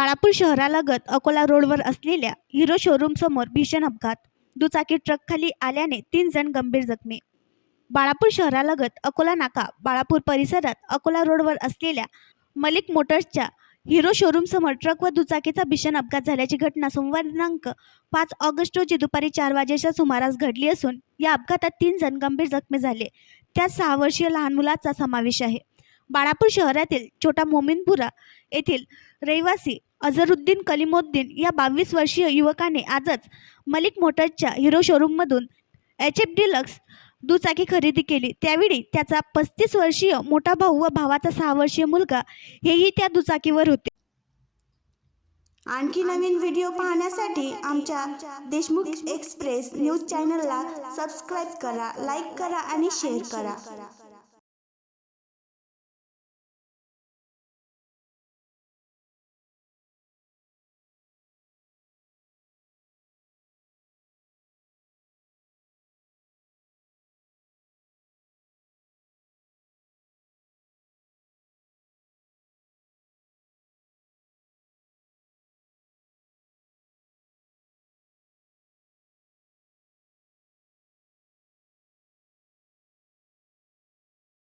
बाळापूर शहरालगत अकोला रोडवर असलेल्या hero showroom समोर भीषण अपघात. दुचाकी ट्रकखाली आल्याने 3 जण गंभीर जखमी. बाळापूर शहरालगत अकोला नाका बाळापूर परिसरात अकोला रोडवर असलेल्या मलिक मोटर्सच्या हिरो शोरूम समोर ट्रक व दुचाकीचा भीषण अपघात झाल्याची घटना सोमवार दिनांक 5 ऑगस्ट रोजी दुपारी 4 वाजेच्या सुमारास घडली असून या अपघातात 3 जण गंभीर जखमी झाले. त्यात 6 वर्षीय लहान मुलाचा समावेश आहे. बाळापूर शहरातील छोटा मोमीनपुरा येथील रहिवासी अझरुद्दीन कलिमोद्दीन या 22 वर्षीय युवकाने आजच मलिक मोटर्सच्या हिरो शोरूममधून HF डिलक्स दुचाकी खरेदी केली. त्यावेळी त्याचा 35 वर्षीय मोठा भाऊ व भावाचा 6 वर्षीय मुलगा हेही त्या दुचाकीवर होते. आणखी नवीन व्हिडिओ पाहण्यासाठी आमच्या देशमुख एक्सप्रेस न्यूज चॅनलला सबस्क्राईब करा, लाईक करा आणि शेअर करा.